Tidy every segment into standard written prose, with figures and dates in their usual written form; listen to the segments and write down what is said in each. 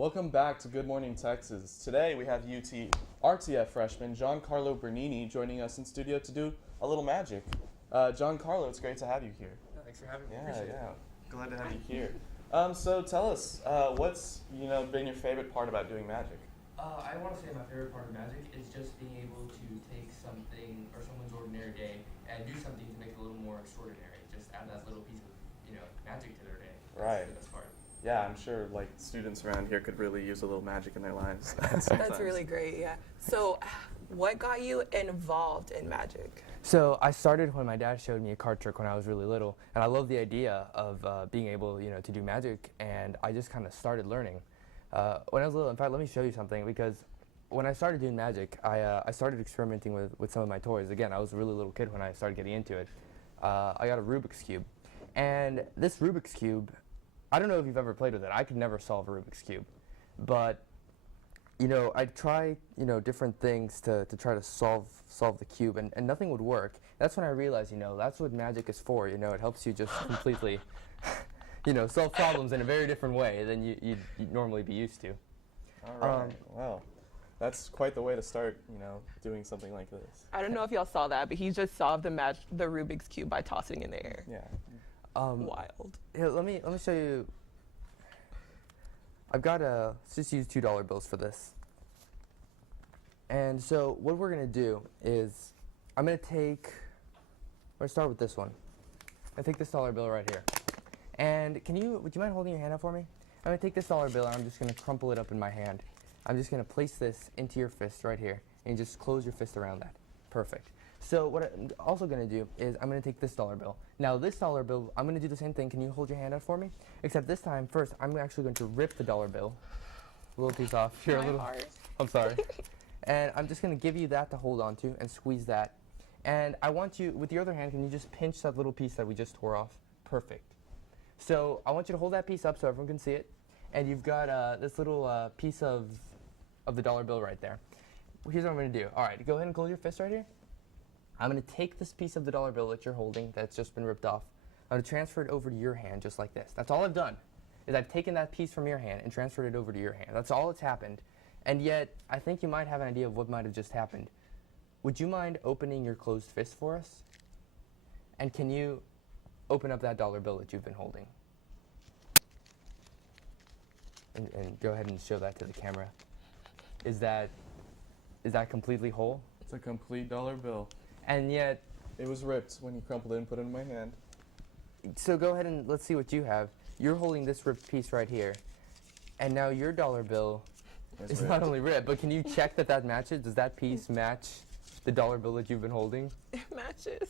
Welcome back to Good Morning Texas. Today we have RTF freshman Giancarlo Bernini joining us in studio to do a little magic. Giancarlo, it's great to have you here. Thanks for having me. Yeah. Glad to have you here. So tell us, what's been your favorite part about doing magic? I want to say my favorite part of magic is just being able to take something or someone's ordinary day and do something to make it a little more extraordinary. Just add that little piece of magic to their day. Right. That's the best part. Yeah, I'm sure students around here could really use a little magic in their lives. That's really great, yeah. So what got you involved in magic? So I started when my dad showed me a card trick when I was really little, and I loved the idea of being able, to do magic, and I just kind of started learning. When I was little, in fact, let me show you something, because when I started doing magic, I started experimenting with some of my toys. Again, I was a really little kid when I started getting into it. I got a Rubik's Cube, and this Rubik's Cube, I don't know if you've ever played with it. I could never solve a Rubik's Cube, but I'd try different things to try to solve the cube, and nothing would work. That's when I realized that's what magic is for. It helps you just completely solve problems in a very different way than you'd normally be used to. All right. Wow. That's quite the way to start, doing something like this. I don't know if y'all saw that, but he just solved the Rubik's Cube by tossing it in the air. Yeah. Wild. Here, let me show you. I've got let's just use $2 bills for this. And so what we're gonna do is we're gonna start with this one. I take this dollar bill right here. And would you mind holding your hand up for me? I'm gonna take this dollar bill and I'm just gonna crumple it up in my hand. I'm just gonna place this into your fist right here and just close your fist around that. Perfect. So what I'm also going to do is I'm going to take this dollar bill. Now this dollar bill, I'm going to do the same thing. Can you hold your hand out for me? Except this time, first, I'm actually going to rip the dollar bill. A little piece off. Here, I'm sorry. And I'm just going to give you that to hold on to and squeeze that. And I want you, with your other hand, can you just pinch that little piece that we just tore off? Perfect. So I want you to hold that piece up so everyone can see it. And you've got this little piece of the dollar bill right there. Here's what I'm going to do. All right, go ahead and close your fist right here. I'm going to take this piece of the dollar bill that you're holding that's just been ripped off. I'm going to transfer it over to your hand just like this. That's all I've done, is I've taken that piece from your hand and transferred it over to your hand. That's all that's happened. And yet, I think you might have an idea of what might have just happened. Would you mind opening your closed fist for us? And can you open up that dollar bill that you've been holding? And go ahead and show that to the camera. Is that completely whole? It's a complete dollar bill. And yet, it was ripped when you crumpled it and put it in my hand. So go ahead and let's see what you have. You're holding this ripped piece right here. And now your dollar bill is not only ripped, but can you check that matches? Does that piece match the dollar bill that you've been holding? It matches.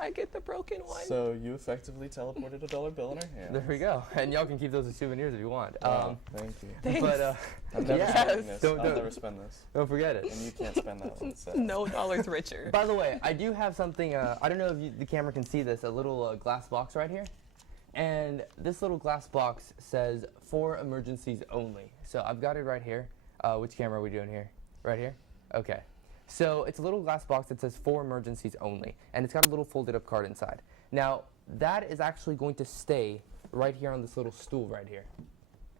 I get the broken one. So you effectively teleported a dollar bill in our hand. There we go. And y'all can keep those as souvenirs if you want. Thank you. Thanks. But I'm never spending this. Don't- I'll never spend this. don't forget it. And you can't spend that one. So. No dollars richer. By the way, I do have something, I don't know if the camera can see this, a little glass box right here. And this little glass box says, "For emergencies only." So I've got it right here. Which camera are we doing here? Right here? Okay. So it's a little glass box that says "For emergencies only." And it's got a little folded up card inside. Now, that is actually going to stay right here on this little stool right here.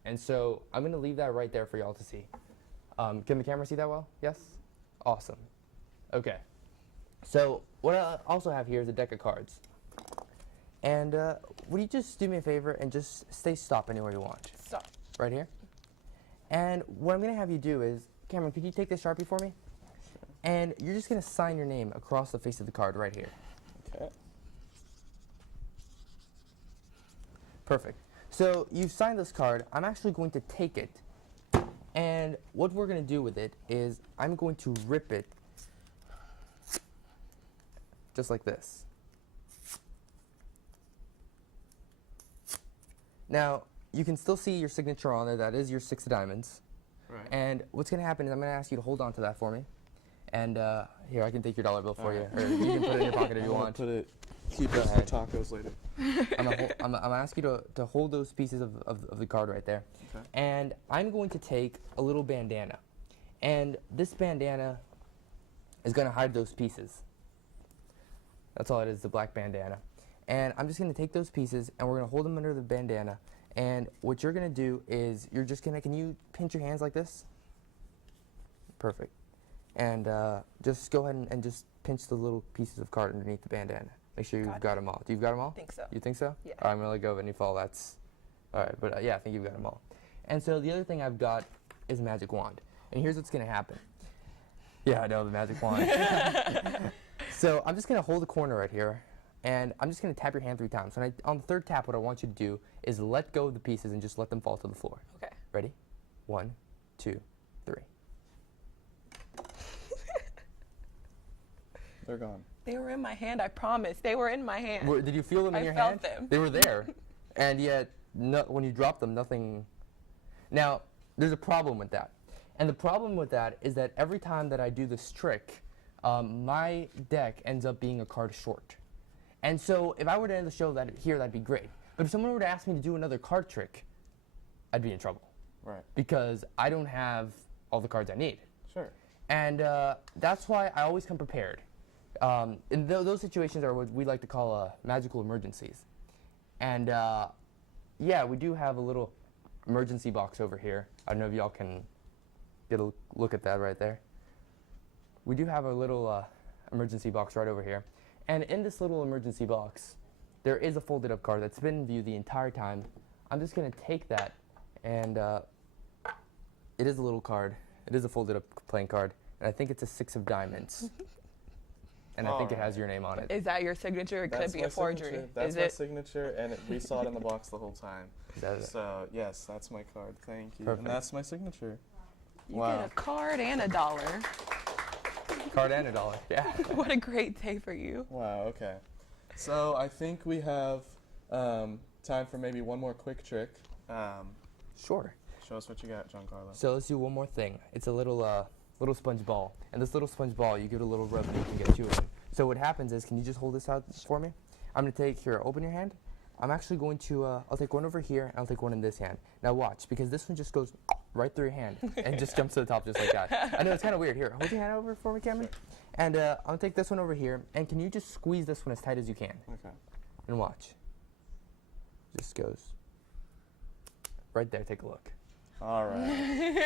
And so I'm going to leave that right there for y'all to see. Can the camera see that well? Yes? Awesome. Okay. So what I also have here is a deck of cards. And would you just do me a favor and just stay stop anywhere you want? Stop. Right here. And what I'm going to have you do is, Cameron, could you take this Sharpie for me? And you're just going to sign your name across the face of the card right here. Okay. Perfect. So you've signed this card. I'm actually going to take it. And what we're going to do with it is I'm going to rip it just like this. Now, you can still see your signature on there. That is your 6 of diamonds. Right. And what's going to happen is I'm going to ask you to hold on to that for me. And here, I can take your dollar bill for you. Or you can put it in your pocket if you want. Keep it for tacos later. I'm gonna ask you to hold those pieces of the card right there. Okay. And I'm going to take a little bandana. And this bandana is going to hide those pieces. That's all it is, the black bandana. And I'm just going to take those pieces and we're going to hold them under the bandana And what you're gonna do is you're just gonna, can you pinch your hands like this? Perfect. And just go ahead and just pinch the little pieces of card underneath the bandana. Make sure you've got them all. Do you've got them all? I think so. You think so? Yeah. All right, I'm gonna let go of any fall. That's all right, but yeah, I think you've got them all. And so the other thing I've got is a magic wand. And here's what's gonna happen. Yeah, I know, the magic wand. So I'm just gonna hold the corner right here, and I'm just gonna tap your hand 3 times. When on the 3rd tap, what I want you to do is let go of the pieces and just let them fall to the floor. Okay. Ready? 1, 2, 3. They're gone. They were in my hand, I promise. They were in my hand. Did you feel them in I your felt hand? them. They were there, and yet when you dropped them, nothing. Now, there's a problem with that, and the problem with that is that every time that I do this trick, my deck ends up being a card short. And so, if I were to end the show here, that'd be great. But if someone were to ask me to do another card trick, I'd be in trouble. Right. Because I don't have all the cards I need. Sure. And that's why I always come prepared. And those situations are what we like to call magical emergencies. And yeah, we do have a little emergency box over here. I don't know if y'all can get a look at that right there. We do have a little emergency box right over here. And in this little emergency box, there is a folded up card that's been in view the entire time. I'm just gonna take that, and it is a little card. It is a folded up playing card, and I think it's a 6 of diamonds. And I think it has your name on it. Is that your signature? Or could it be a forgery? Signature. That's Is my it? signature, and we saw it in the box the whole time. Is that it? So yes, that's my card. Thank you. Perfect. And that's my signature. You Wow. get a card and a dollar. Card and a dollar. Yeah. What a great day for you. Wow. Okay. So I think we have time for maybe one more quick trick. Sure. Show us what you got, Giancarlo. So let's do one more thing. It's a little sponge ball, and this little sponge ball, you give it a little rub, and you can get 2 of them. So what happens is, can you just hold this out for me? I'm gonna take here. Open your hand. I'm actually going to. I'll take one over here, and I'll take one in this hand. Now watch, because this one just goes right through your hand and just jumps to the top just like that. I know it's kind of weird. Here, hold your hand over for me, Cameron. Sure. And I'll take this one over here, and can you just squeeze this one as tight as you can? Okay. And watch. Just goes right there. Take a look. All right.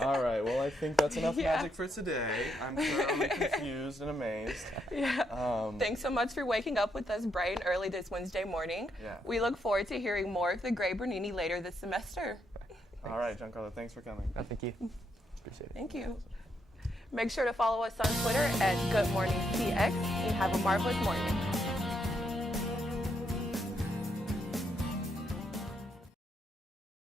All right. Well, I think that's enough Yeah. magic for today. I'm thoroughly confused and amazed. Yeah. Thanks so much for waking up with us bright and early this Wednesday morning. Yeah. We look forward to hearing more of the Great Bernini later this semester. All right, Giancarlo. Thanks for coming. No, thank you. Appreciate it. Thank you. Make sure to follow us on Twitter at GoodMorningCX and have a marvelous morning.